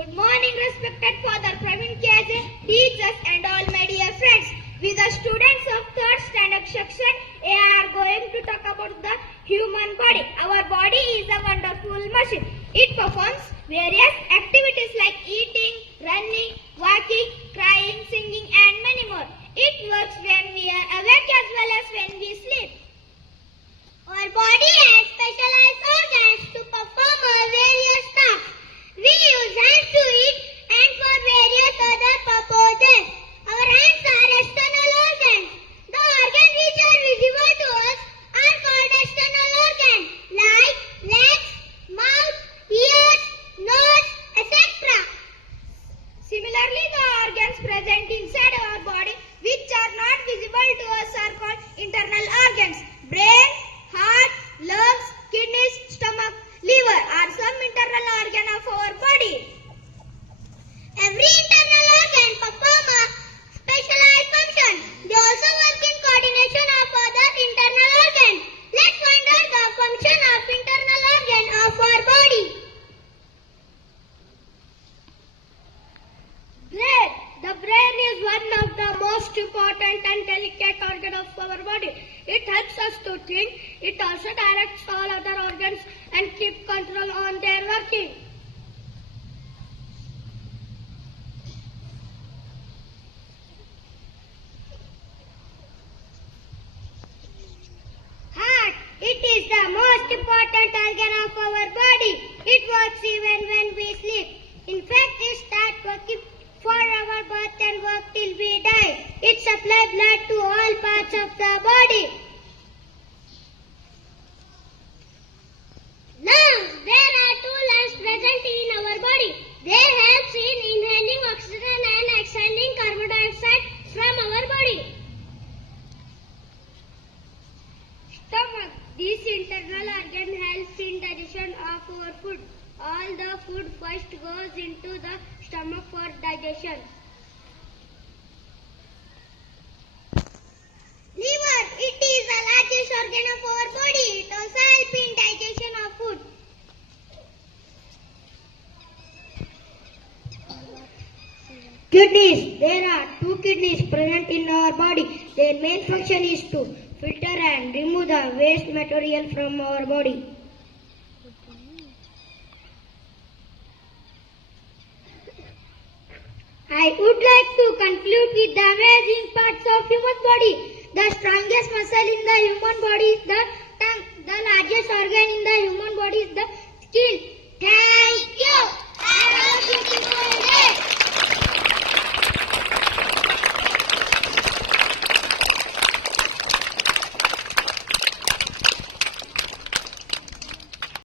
Good morning, respected Father Praveen Kyaje, teachers and all my dear friends. We the students of 3rd standard section are going to talk about the human body. Our body is a wonderful machine. It performs various activities like eating, running, walking, crying, singing and many more. It works when we are awake as well as when we sleep. Our body has specialized organs to perform our various tasks. We use hands to eat and for various other purposes. Our hands are external organs. The organs which are visible to us are called external organs like legs, mouth, ears, nose, etc. Similarly, the organs present inside our body which are not visible to us are called internal organs. Brain, heart, lungs, kidneys, stomach, liver are some internal organs of our body. Every internal organ performs a specialized function. They also work in coordination of other internal organs. Let's find out the function of internal organ of our body. Brain. The brain is one of the most important and delicate organ of our body. It helps us to think. It also directs all other organs and keep control on their working. Heart. It is the most important organ of our body. It works even when we sleep. In fact, it starts working for our birth and work till we die. It supplies blood to all parts of the body. Lungs. There are two lungs present in our body. They help in inhaling oxygen and exhaling carbon dioxide from our body. Stomach. This internal organ helps in digestion of our food. All the food first goes into the stomach for digestion. Liver. It is the largest organ of our body. It also helps in digestion of food. Kidneys. There are two kidneys present in our body. Their main function is to filter and remove the waste material from our body. I would like to conclude with the amazing parts of human body. The strongest muscle in the human body is the tongue. The largest organ in the human body is the skin.